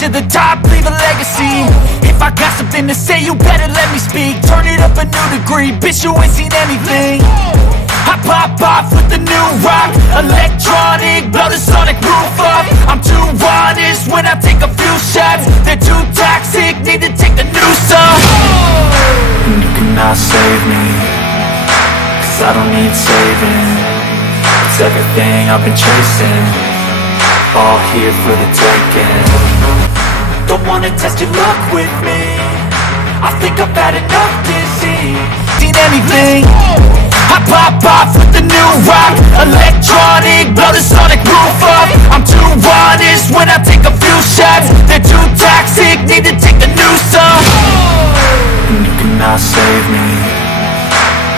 to the top, leave a legacy. If I got something to say, you better let me speak. Turn it up a new degree, bitch, you ain't seen anything. I pop off with the new rock, electronic, blow the sonic roof up. I'm too honest when I take a few shots. They're too toxic, need to take a new song. And you cannot save me, 'cause I don't need saving. It's everything I've been chasing, all here for the taking. Don't wanna test your luck with me, I think I've had enough disease. Seen anything? I pop off with the new rock, electronic, blow the sonic roof up. I'm too honest when I take a few shots. They're too toxic, need to take a new song. And you cannot save me,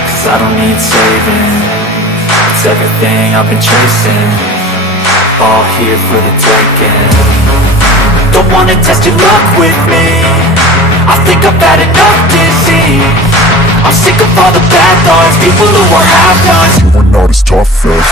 'cause I don't need saving. It's everything I've been chasing, all here for the taking. Don't wanna test your luck with me, I think I've had enough disease. I'm sick of all the bad thoughts, people who are half-nots. You are not as tough as